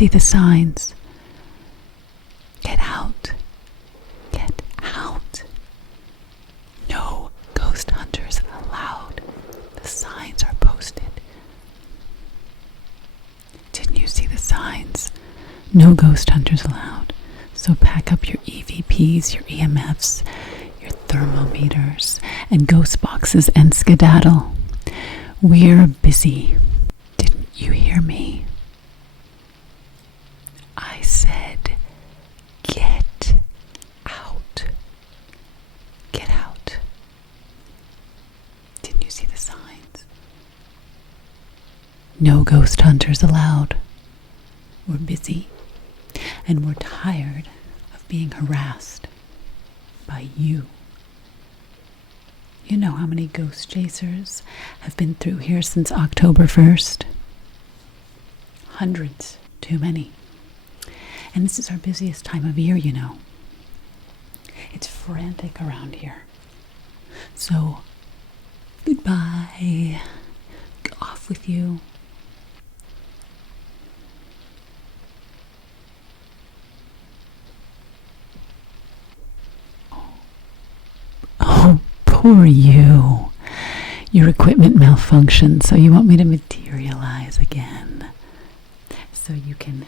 see the signs? Get out. Get out. No ghost hunters allowed. The signs are posted. Didn't you see the signs? No ghost hunters allowed. So pack up your EVPs, your EMFs, your thermometers, and ghost boxes and skedaddle. We're busy. Didn't you hear me? I said, get out. Get out. Didn't you see the signs? No ghost hunters allowed. We're busy, and we're tired of being harassed by you. You know how many ghost chasers have been through here since October 1st? Hundreds. Too many. And this is our busiest time of year, you know. It's frantic around here. So, goodbye. Go off with you. Oh, poor you. Your equipment malfunctioned, so you want me to materialize again. So you can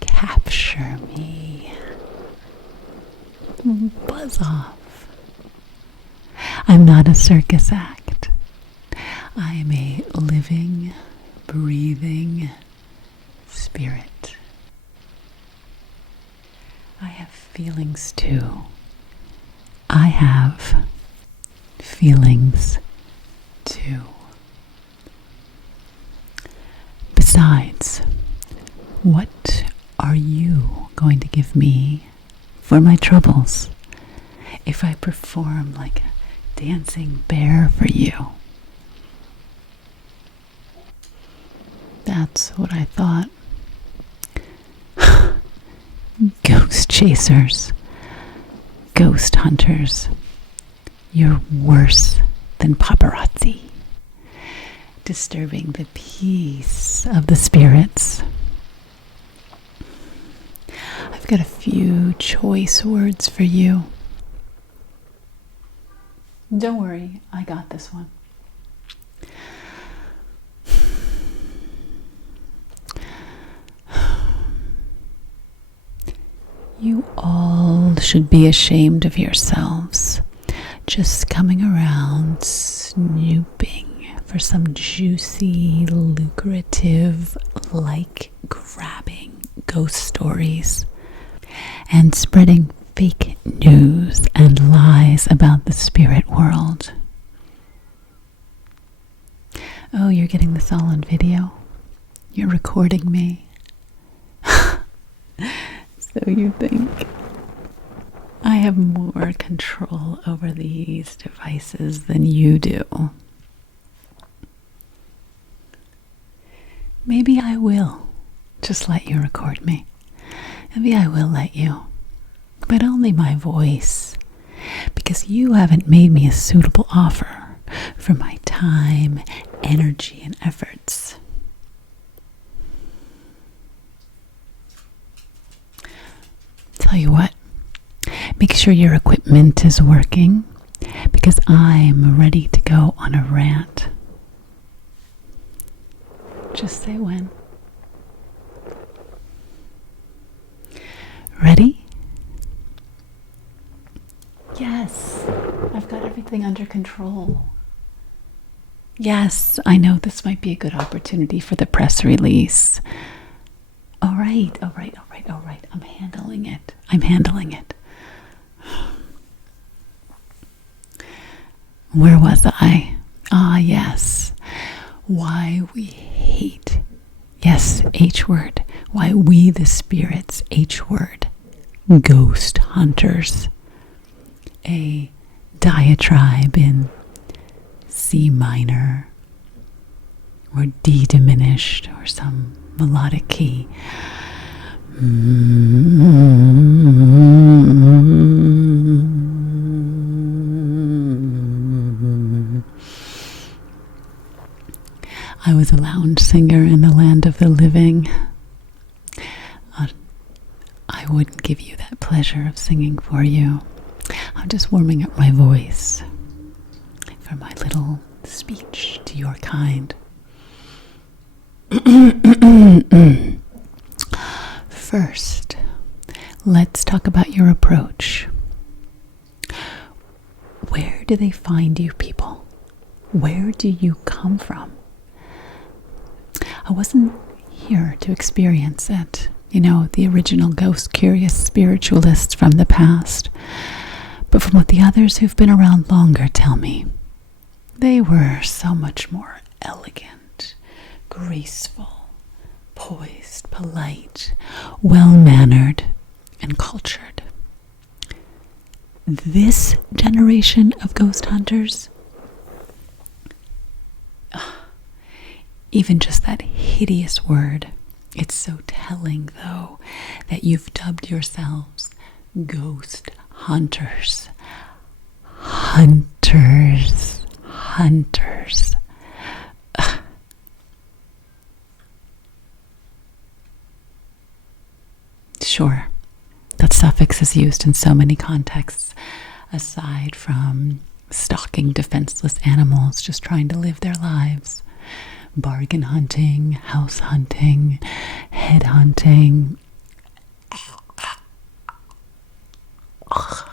capture me. Buzz off. I'm not a circus act. I am a living, breathing spirit. I have feelings too. I have feelings too. Besides, what are you going to give me for my troubles if I perform like a dancing bear for you? That's what I thought. Ghost chasers. Ghost hunters. You're worse than paparazzi. Disturbing the peace of the spirits. I've got a few choice words for you. Don't worry, I got this one. You all should be ashamed of yourselves, just coming around snooping for some juicy, lucrative, like-grabbing ghost stories and spreading fake news and lies about the spirit world. Oh, you're getting this all on video? You're recording me? So you think I have more control over these devices than you do? Maybe I will just let you record me. Maybe I will let you, but only my voice, because you haven't made me a suitable offer for my time, energy, and efforts. Tell you what, make sure your equipment is working, because I'm ready to go on a rant. Just say when. Ready? Yes, I've got everything under control. Yes, I know this might be a good opportunity for the press release. All right. I'm handling it. Where was I? Ah, yes. Why we hate. Yes, H word. Why we the spirits, H word. Ghost hunters. A diatribe in C minor or D diminished or some melodic key. I was a lounge singer in the land of the living. I wouldn't give you that pleasure of singing for you. I'm just warming up my voice for my little speech to your kind. First, let's talk about your approach. Where do they find you, people? Where do you come from? I wasn't here to experience it. You know, the original ghost curious spiritualists from the past. But from what the others who've been around longer tell me, they were so much more elegant, graceful, poised, polite, well-mannered, and cultured. This generation of ghost hunters, even just that hideous word, it's so telling, though, that you've dubbed yourselves ghost hunters. Hunters. Ugh. Sure, that suffix is used in so many contexts, aside from stalking defenseless animals just trying to live their lives. Bargain hunting, house hunting, head hunting. Ugh.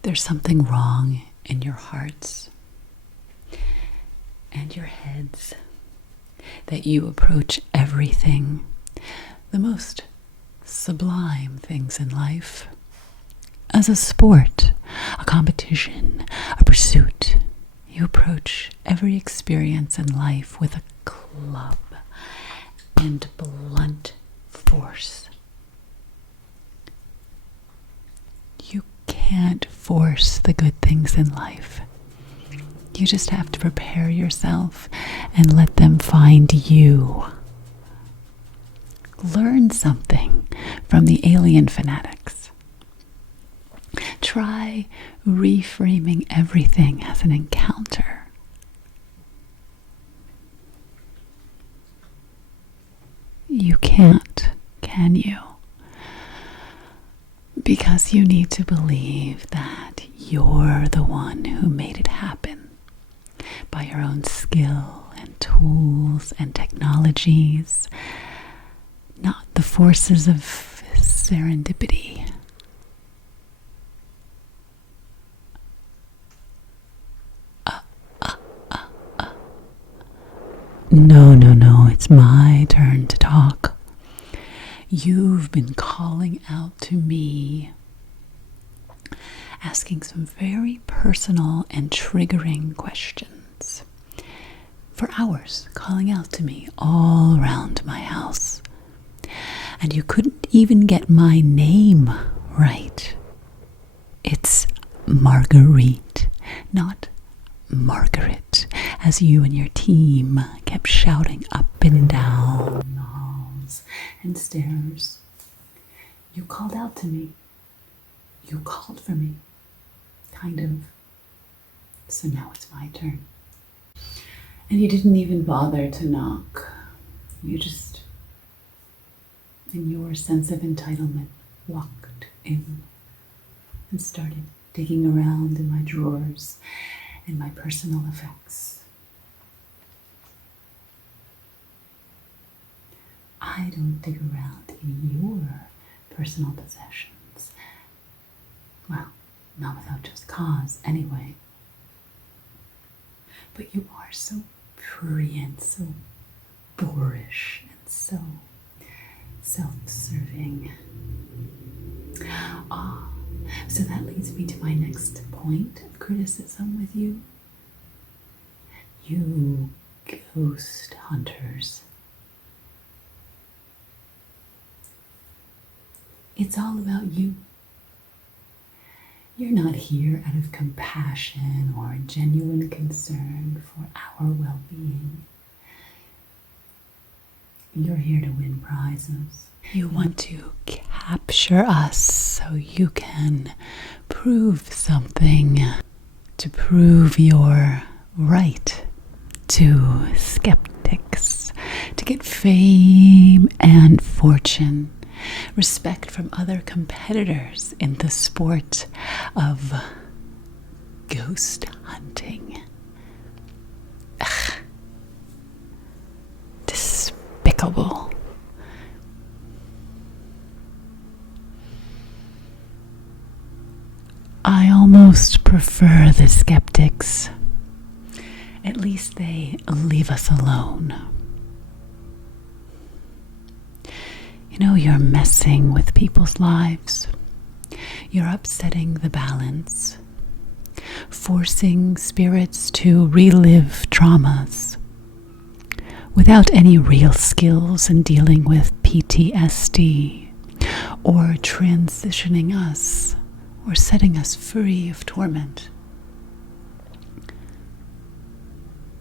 There's something wrong in your hearts and your heads that you approach everything, the most sublime things in life, as a sport, a competition, a pursuit. You approach every experience in life with a club and blunt force. You can't force the good things in life. You just have to prepare yourself and let them find you. Learn something from the alien fanatics. Try reframing everything as an encounter. You can't, can you? Because you need to believe that you're the one who made it happen by your own skill and tools and technologies, not the forces of serendipity. No, it's my turn to talk. You've been calling out to me, asking some very personal and triggering questions. For hours, calling out to me all around my house. And you couldn't even get my name right. It's Marguerite, not Margaret, as you and your team kept shouting up and down the halls and stairs. You called out to me. You called for me. Kind of. So now it's my turn. And you didn't even bother to knock. You just, in your sense of entitlement, walked in and started digging around in my drawers and my personal effects. I don't dig around in your personal possessions. Well, not without just cause, anyway. But you are so free and so boorish and so self-serving. So that leads me to my next point of criticism with you. You ghost hunters. It's all about you. You're not here out of compassion or genuine concern for our well-being. You're here to win prizes. You want to capture us so you can prove something, to prove your right to skeptics, to get fame and fortune, respect from other competitors in the sport of ghost hunting. Ugh. Despicable. I almost prefer the skeptics. At least they leave us alone. You know, you're messing with people's lives. You're upsetting the balance, forcing spirits to relive traumas without any real skills in dealing with PTSD or transitioning us or setting us free of torment.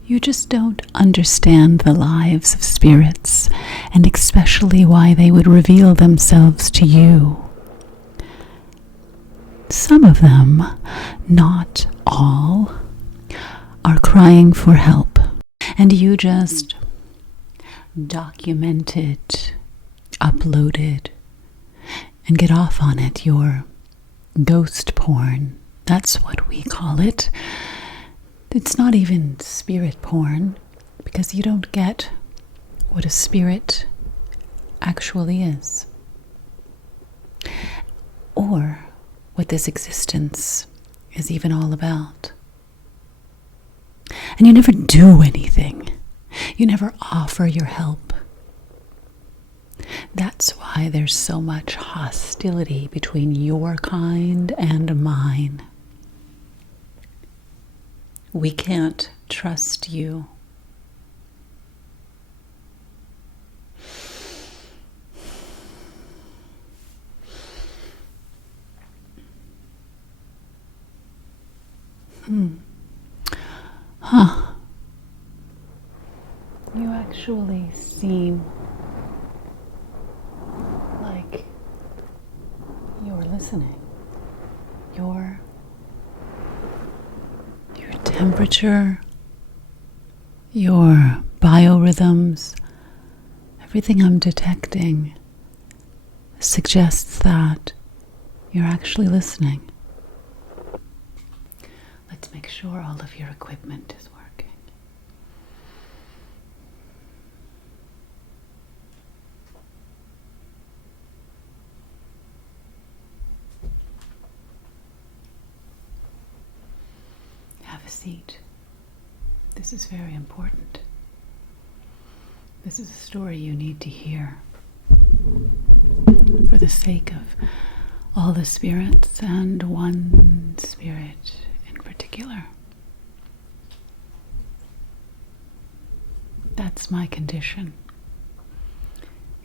You just don't understand the lives of spirits, and especially why they would reveal themselves to you. Some of them, not all, are crying for help, and you just document it, upload it, and get off on it. Your ghost porn, that's what we call it. It's not even spirit porn, because you don't get what a spirit actually is, or what this existence is even all about. And you never do anything. You never offer your help. That's why there's so much hostility between your kind and mine. We can't trust you. Huh. You actually seem like you're listening. Your temperature, your biorhythms, everything I'm detecting suggests that you're actually listening. Let's make sure all of your equipment is working. Have a seat. This is very important. This is a story you need to hear for the sake of all the spirits and one spirit in particular. That's my condition.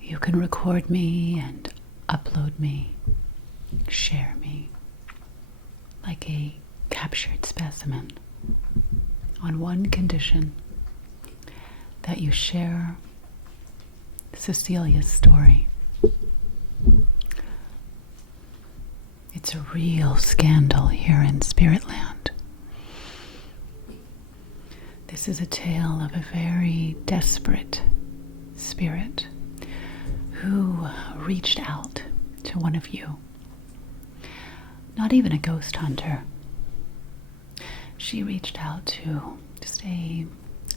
You can record me and upload me, share me, like a captured specimen, on one condition: that you share Cecilia's story. It's a real scandal here in Spiritland. This is a tale of a very desperate spirit who reached out to one of you. Not even a ghost hunter. She reached out to just a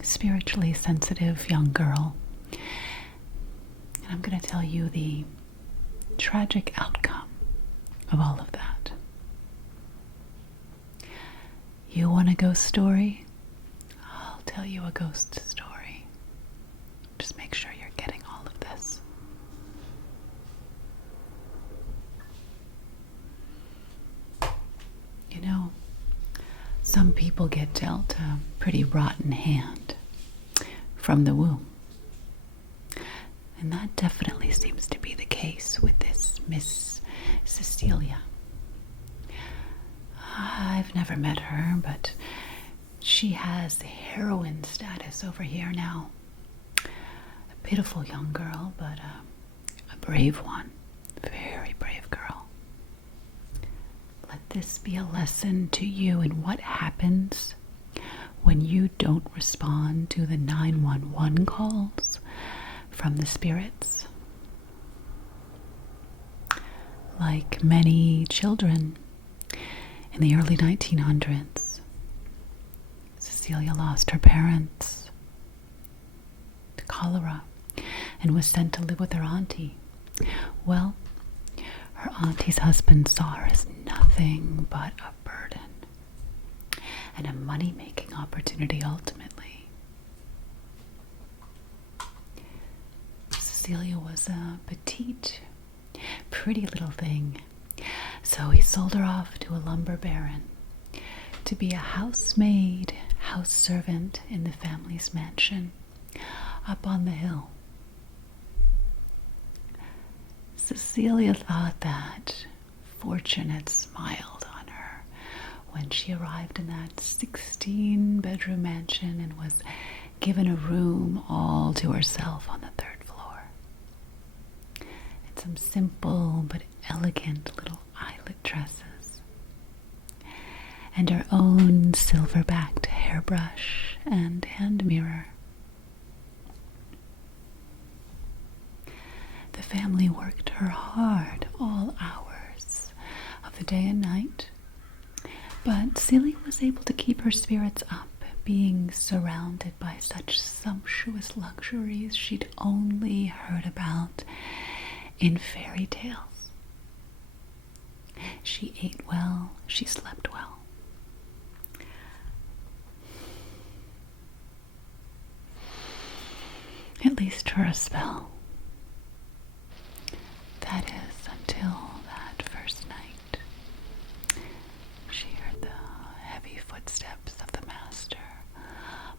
spiritually sensitive young girl. And I'm going to tell you the tragic outcome of all of that. You want a ghost story? I'll tell you a ghost story. Just make sure you're getting all of this. You know, some people get dealt a pretty rotten hand from the womb. And that definitely seems to be the case with this Miss Cecilia. I've never met her, but she has heroine status over here now. A pitiful young girl, but a brave one. Very brave girl. Let this be a lesson to you in what happens when you don't respond to the 911 calls from the spirits. Like many children in the early 1900s, Cecilia lost her parents to cholera and was sent to live with her auntie. Well, her auntie's husband saw her as nothing but a burden and a money-making opportunity ultimately. Cecilia was a petite, pretty little thing, so he sold her off to a lumber baron to be a housemaid, house servant in the family's mansion up on the hill. Cecilia thought that fortune had smiled on her when she arrived in that 16-bedroom mansion and was given a room all to herself on the 3rd floor. And some simple but elegant little eyelet tresses. And her own silver-backed hairbrush and hand mirror. The family worked her hard all hours of the day and night, but Celia was able to keep her spirits up, being surrounded by such sumptuous luxuries she'd only heard about in fairy tales. She ate well, she slept well. At least for a spell. That is, until that first night. She heard the heavy footsteps of the master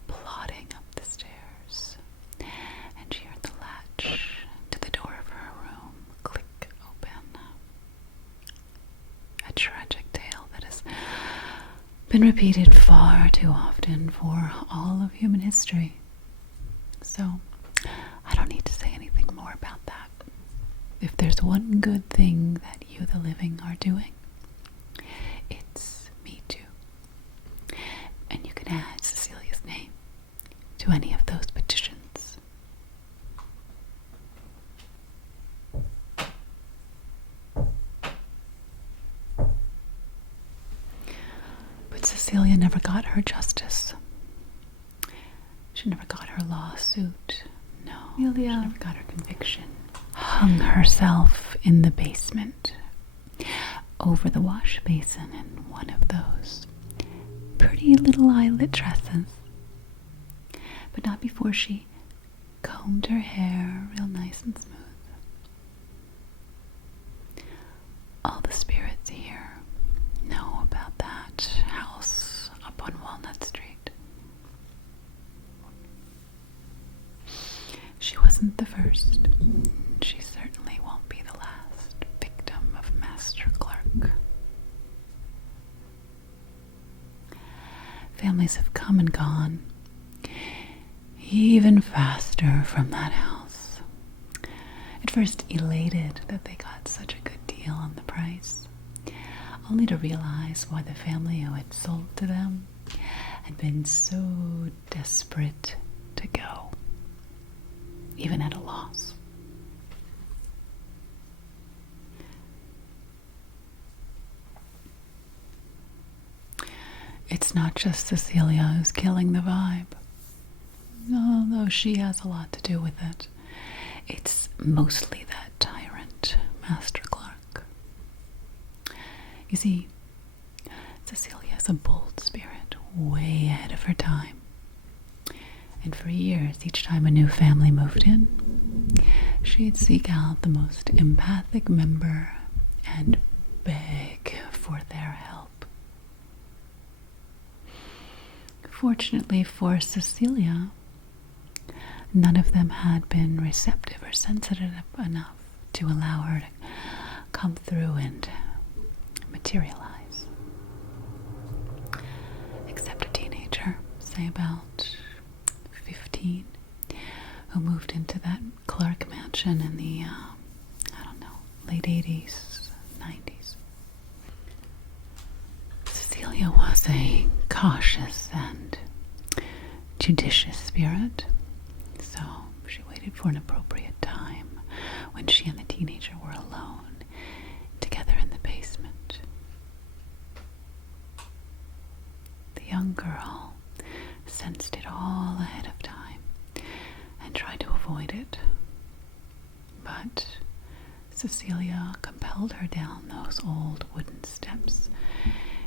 plodding up the stairs, and she heard the latch to the door of her room click open. A tragic tale that has been repeated far too often for all of human history. So, I don't need to say anything more about that. If there's one good thing that you, the living, are doing, it's Me Too. And you can add Cecilia's name to any of those petitions. But Cecilia never got her justice. She never got her lawsuit. No, Cecilia never got her conviction. Hung herself in the basement over the wash basin in one of those pretty little eyelet dresses, but not before she combed her hair real nice and smooth. All the spirits here know about that house up on Walnut Street. She wasn't the first. She certainly won't be the last victim of Master Clark. Families have come and gone, even faster from that house. At first elated that they got such a good deal on the price, only to realize why the family who had sold to them had been so desperate to go, even at a loss. It's not just Cecilia who's killing the vibe, although she has a lot to do with it. It's mostly that tyrant, Master Clark. You see, Cecilia is a bold spirit, way ahead of her time. And for years, each time a new family moved in, she'd seek out the most empathic member and beg for their help. Fortunately for Cecilia, none of them had been receptive or sensitive enough to allow her to come through and materialize. Except a teenager, say about 15, who moved into that Clark mansion in the, late 80s, 90s. Cecilia was a cautious and judicious spirit, so she waited waited for an appropriate time when she and the teenager were alone, together in the basement. The young girl sensed it all ahead of time and tried to avoid it. But Cecilia compelled her down those old wooden steps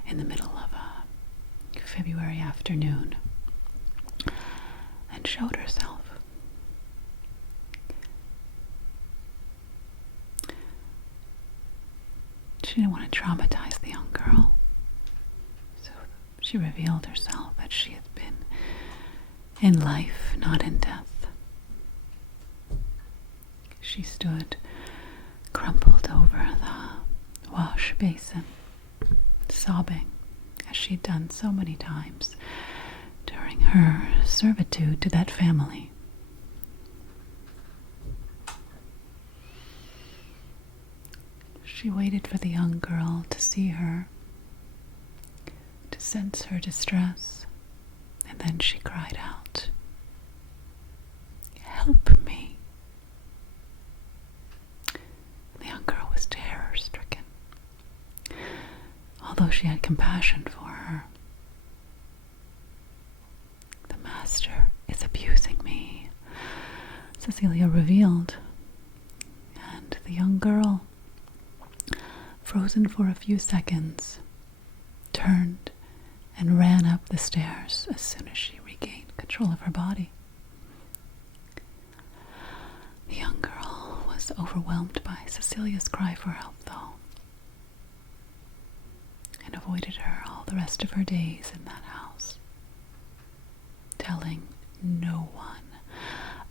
in the middle of a February afternoon and showed herself. She didn't want to traumatize the young girl, so she revealed herself that she had been in life, not in death. She stood crumpled over the wash basin, sobbing as she'd done so many times during her servitude to that family. She waited for the young girl to see her, to sense her distress, and then she cried out, "Help me." The young girl was terror-stricken, although she had compassion for her. "The master is abusing me," Cecilia revealed, and the young girl, frozen for a few seconds, turned and ran up the stairs as soon as she regained control of her body. The young girl was overwhelmed by Cecilia's cry for help, though, and avoided her all the rest of her days in that house, telling no one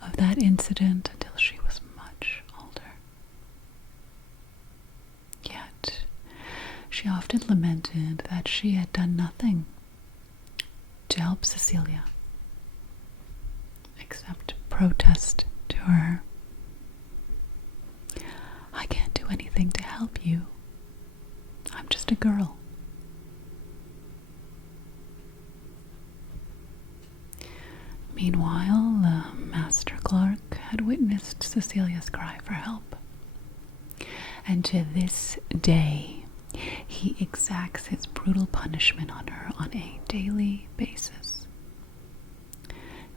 of that incident until she was much older. Yet, she often lamented that she had done nothing to help Cecilia, except protest to her. "I can't do anything to help you. I'm just a girl." Meanwhile, the master clerk had witnessed Cecilia's cry for help, and to this day, he exacts his brutal punishment on her on a daily basis,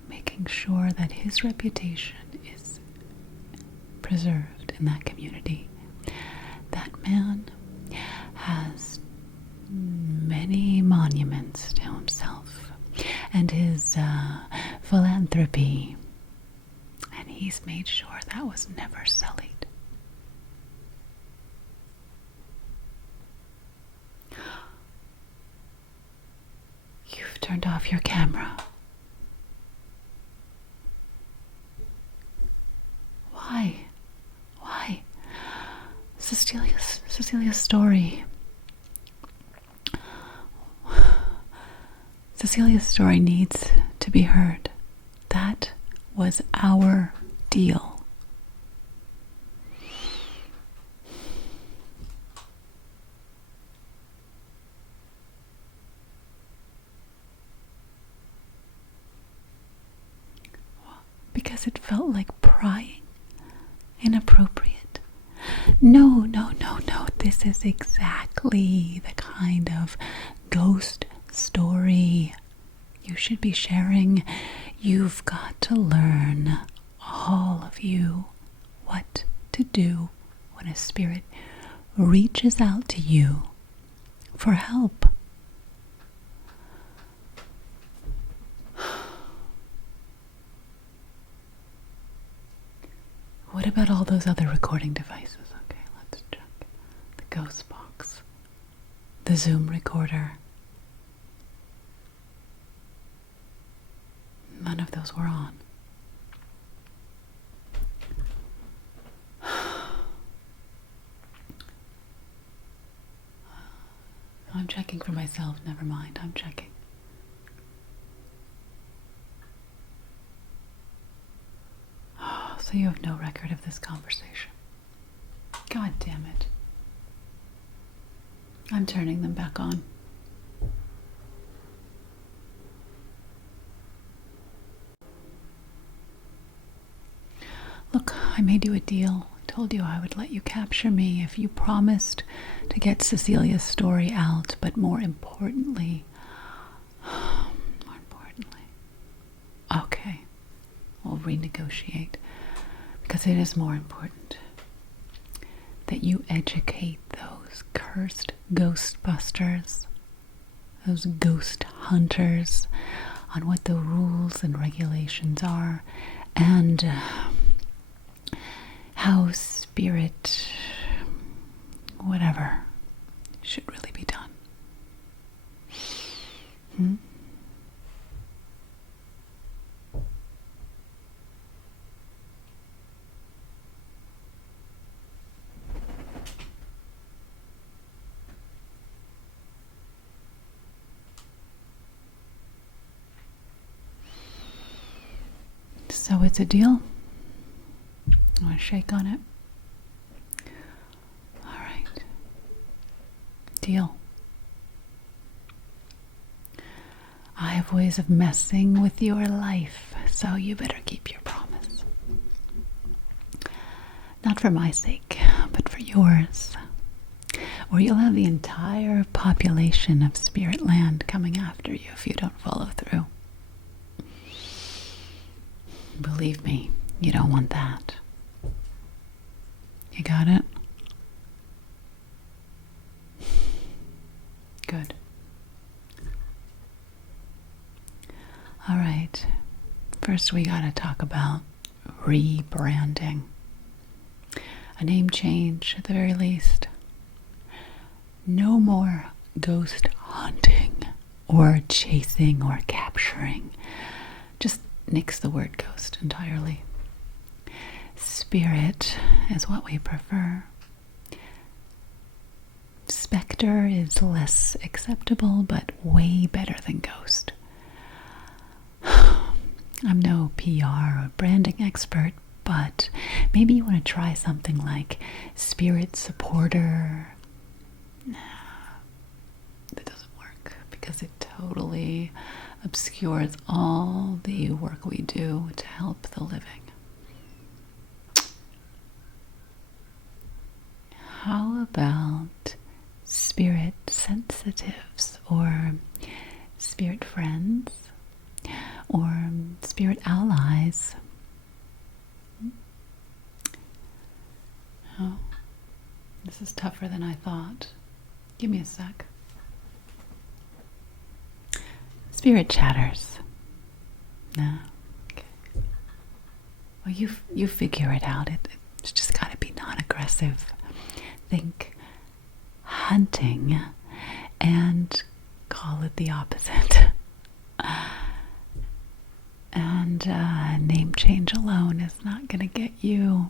making sure that his reputation is preserved in that community. That man has many monuments to himself and his philanthropy, and he's made sure that was never sullied. You've turned off your camera. Why? Why? Cecilia's story. Cecilia's story needs to be heard. That was our deal. Because it felt like prying. Inappropriate. No. This is exactly the kind of ghost story you should be sharing. You've got to learn, all of you, what to do when a spirit reaches out to you for help. What about all those other recording devices? Okay, let's check. The ghost box, the Zoom recorder. None of those were on. I'm checking for myself. Never mind, I'm checking. So you have no record of this conversation. God damn it. I'm turning them back on. made you a deal. I told you I would let you capture me if you promised to get Cecilia's story out, but more importantly, okay, we'll renegotiate, because it is more important that you educate those cursed Ghostbusters, those ghost hunters, on what the rules and regulations are, and how spirit, whatever, should really be done. So it's a deal? You want to shake on it? All right. Deal. I have ways of messing with your life, so you better keep your promise. Not for my sake, but for yours. Or you'll have the entire population of Spirit Land coming after you if you don't follow through. Believe me, you don't want that. You got it? Good. All right. First, we gotta talk about rebranding. A name change, at the very least. No more ghost hunting or chasing or capturing. Just nix the word ghost entirely. Spirit is what we prefer. Spectre is less acceptable, but way better than ghost. I'm no PR or branding expert, but maybe you want to try something like spirit supporter. That doesn't work because it totally obscures all the work we do to help the living. How about spirit sensitives or spirit friends or spirit allies? Oh, this is tougher than I thought. Give me a sec. Spirit chatters. No. Okay. Well, you figure it out. It's just got to be non-aggressive. Think hunting and call it the opposite. And name change alone is not going to get you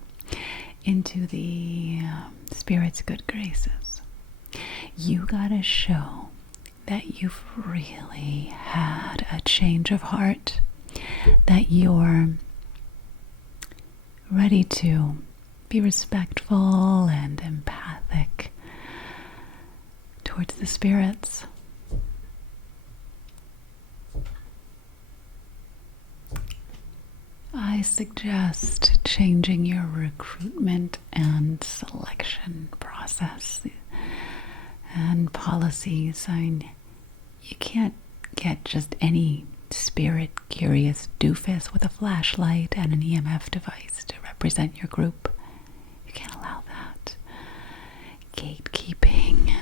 into the spirit's good graces. You got to show that you've really had a change of heart, that you're ready to be respectful and empathic towards the spirits. I suggest changing your recruitment and selection process and policies. I mean, you can't get just any spirit-curious doofus with a flashlight and an EMF device to represent your group. You can't allow that. Gatekeeping.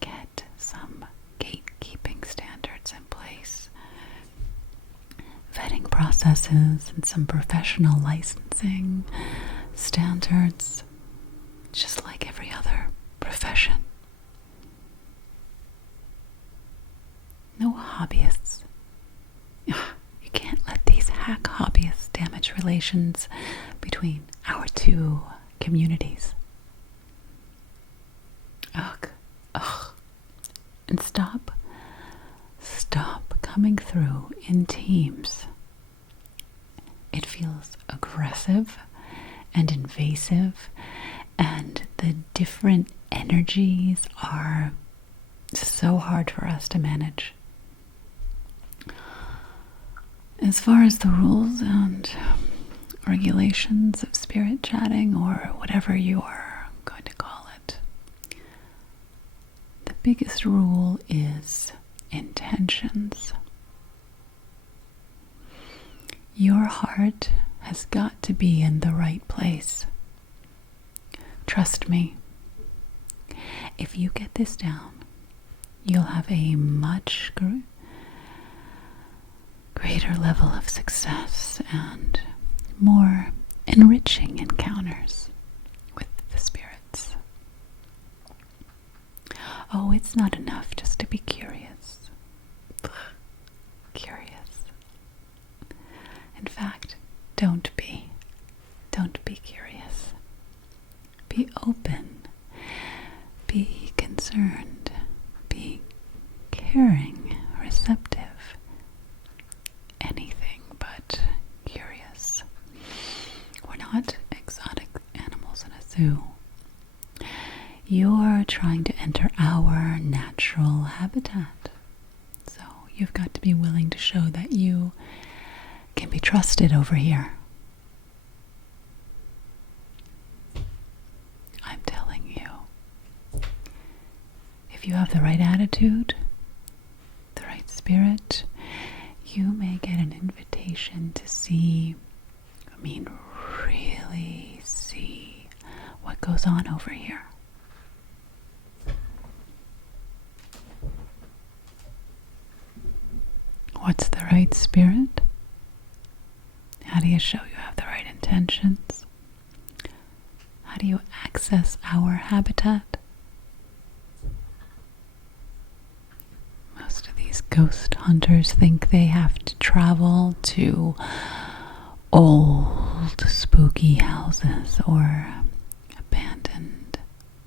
Get some gatekeeping standards in place. Vetting processes and some professional licensing standards, just like every other profession. No hobbyists. You can't let these hack hobbyists damage relations between our two communities. Ugh. And stop coming through in teams. It feels aggressive and invasive, and the different energies are so hard for us to manage. As far as the rules and regulations of spirit chatting, or whatever you are going to call it. The biggest rule is intentions. Your heart has got to be in the right place. Trust me, if you get this down, you'll have a much greater level of success and more enriching encounters with the spirits. Oh, it's not enough just to be curious. Curious. In fact, don't be. Don't be curious. Be open. Be concerned. Be caring, receptive. Anything but curious. We're not exotic animals in a zoo. You're trying to enter our natural habitat. So you've got to be willing to show that you can be trusted over here. I'm telling you, if you have the right attitude, the right spirit, you may get an invitation to see, really see what goes on over here. What's the right spirit? How do you show you have the right intentions? How do you access our habitat? Most of these ghost hunters think they have to travel to old, spooky houses or abandoned,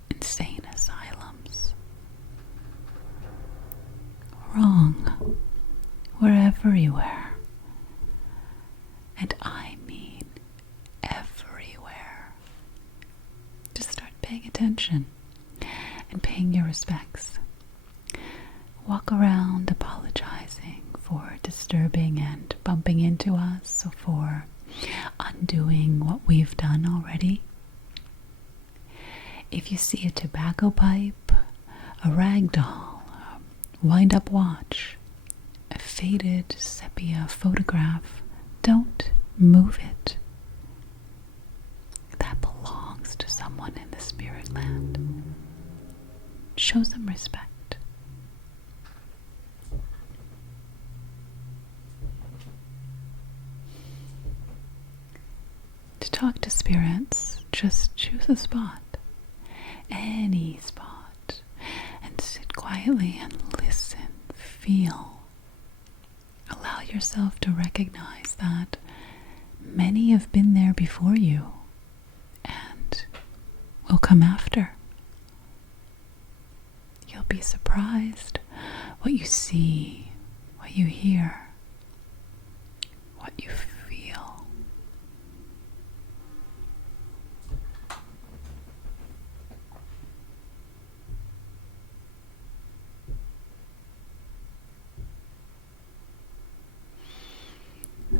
insane asylums. Wrong. We're everywhere. And I mean everywhere. Just start paying attention and paying your respects. Walk around apologizing for disturbing and bumping into us, for undoing what we've done already. If you see a tobacco pipe, a rag doll, a wind-up watch, a faded sepia photograph, don't move it. That belongs to someone in the spirit land. Show some respect. To talk to spirits, just choose a spot. Any spot. And sit quietly and listen. Feel. Allow yourself to recognize that many have been there before you and will come after. You'll be surprised what you see, what you hear, what you feel.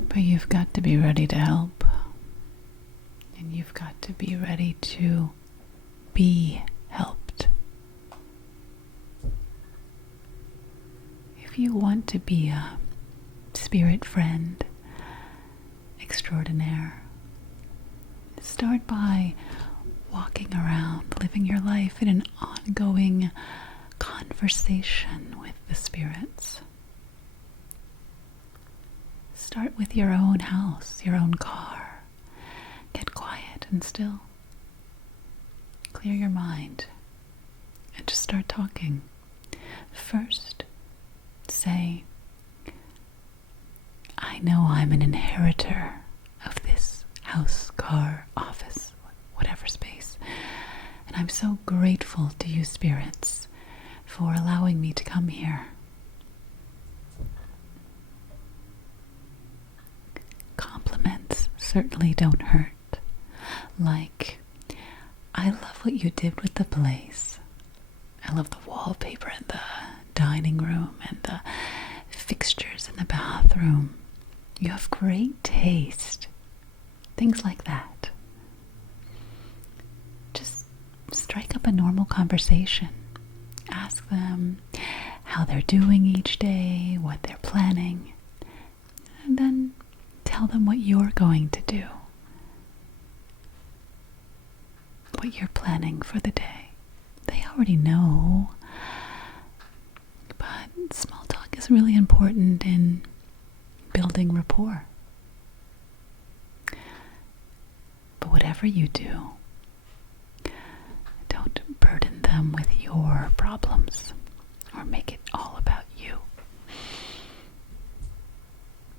But you've got to be ready to help. And you've got to be ready to be helped. If you want to be a spirit friend extraordinaire, start by walking around, living your life in an ongoing conversation with the spirits. Start with your own house, your own car. Get quiet and still. Clear your mind and just start talking. First, say, I know I'm an inheritor of this house, car, office, whatever space, and I'm so grateful to you spirits for allowing me to come here. Compliments certainly don't hurt. Like, I love what you did with the place. I love the wallpaper in the dining room and the fixtures in the bathroom. You have great taste. Things like that. Just strike up a normal conversation. Ask them how they're doing each day, what they're planning, and then tell them what you're going to do, what you're planning for the day. They already know, but small talk is really important in building rapport. But whatever you do, don't burden them with your problems or make it all about you.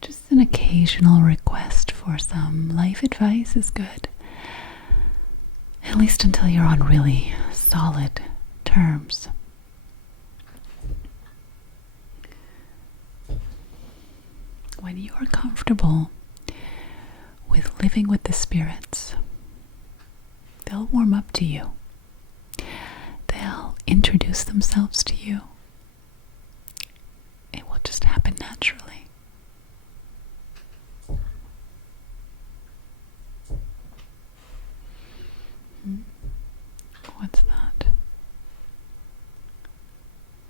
Just an occasional request for some life advice is good, at least until you're on really solid terms. When you are comfortable with living with the spirits, they'll warm up to you. They'll introduce themselves to you. It will just happen naturally. What's that?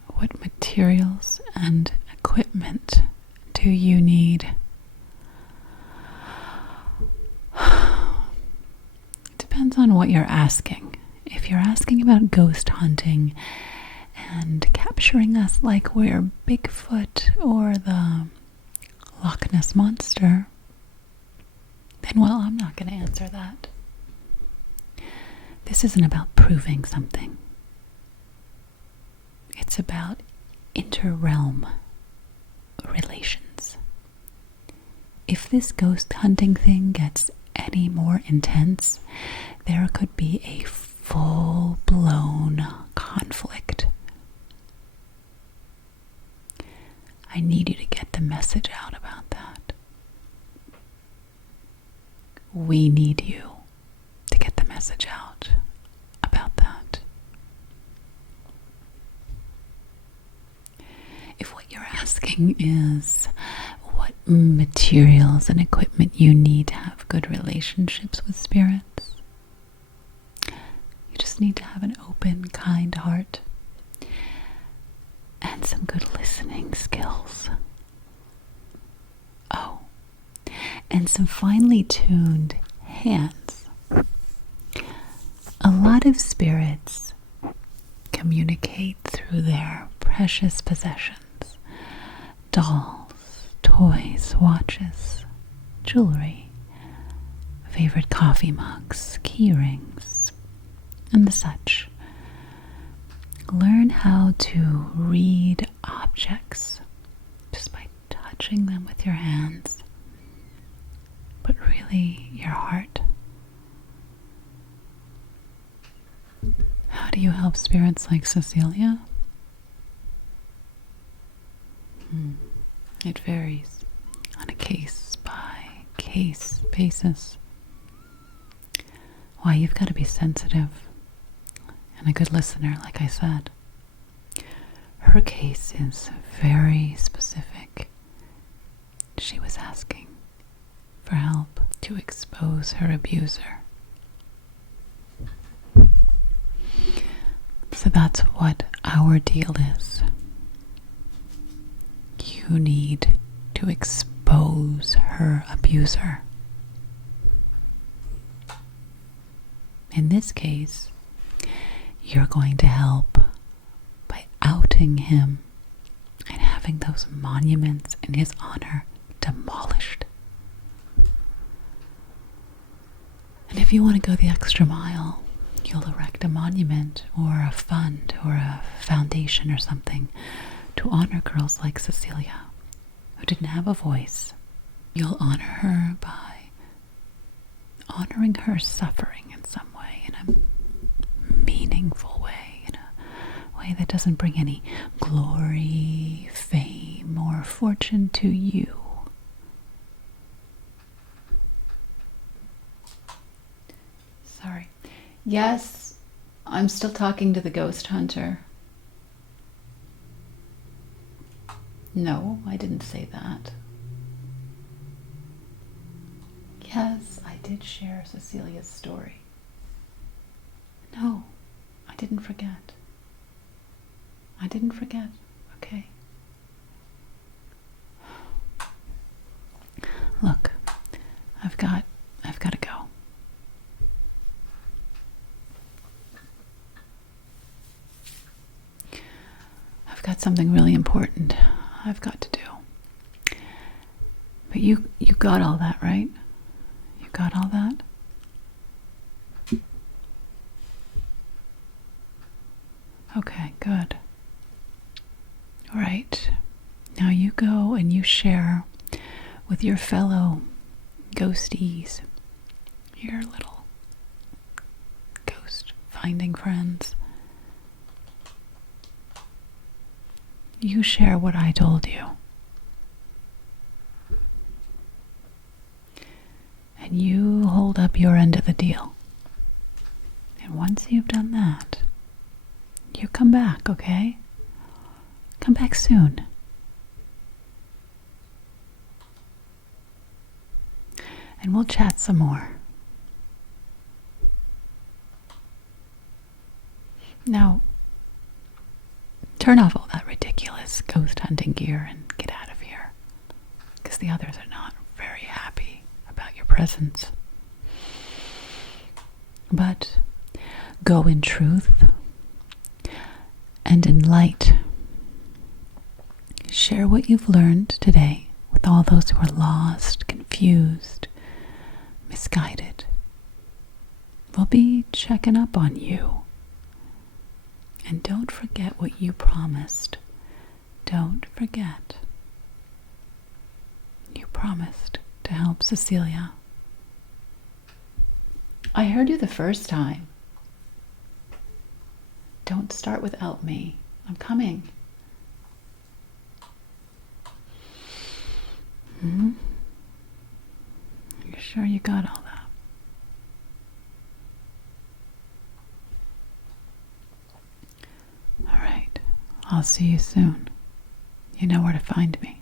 What materials and equipment do you need? It depends on what you're asking. If you're asking about ghost hunting and capturing us like we're Bigfoot or the Loch Ness Monster, then, well, I'm not going to answer that. This isn't about proving something. It's about inter-realm relations. If this ghost hunting thing gets any more intense, there could be a full-blown conflict. I need you to get the message out about that. We need you to get the message out about that. If what you're asking is what materials and equipment you need to have good relationships with spirits, you just need to have an open, kind heart and some good listening skills. Oh, and some finely tuned hands. A lot of spirits communicate through their precious possessions: dolls, toys, watches, jewelry, favorite coffee mugs, key rings, and the such. Learn how to read objects just by touching them with your hands, but really your heart. How do you help spirits like Cecilia? It varies on a case-by-case basis. Why, you've got to be sensitive and a good listener, like I said. Her case is very specific. She was asking for help to expose her abuser. So that's what our deal is. You need to expose her abuser. In this case, you're going to help by outing him and having those monuments in his honor demolished. And if you want to go the extra mile, you'll erect a monument or a fund or a foundation or something to honor girls like Cecilia, who didn't have a voice. You'll honor her by honoring her suffering in some way, in a meaningful way, in a way that doesn't bring any glory, fame, or fortune to you. Sorry. Yes, I'm still talking to the ghost hunter. No, I didn't say that. Yes, I did share Cecilia's story. No, I didn't forget. I didn't forget, okay? Look, I've got to go. I've got something really important I've got to do. But you got all that, right? You got all that? Okay, good. All right. Now you go and you share with your fellow ghosties, your little ghost finding friends. You share what I told you. And you hold up your end of the deal. And once you've done that, you come back, okay? Come back soon. And we'll chat some more. Now, turn off all that ridiculous ghost hunting gear and get out of here, because the others are not very happy about your presence. But go in truth and in light. Share what you've learned today with all those who are lost, confused, misguided. We'll be checking up on you. And don't forget what you promised. Don't forget. You promised to help Cecilia. I heard you the first time. Don't start without me. I'm coming. You're sure you got all that? All right. I'll see you soon. You know where to find me.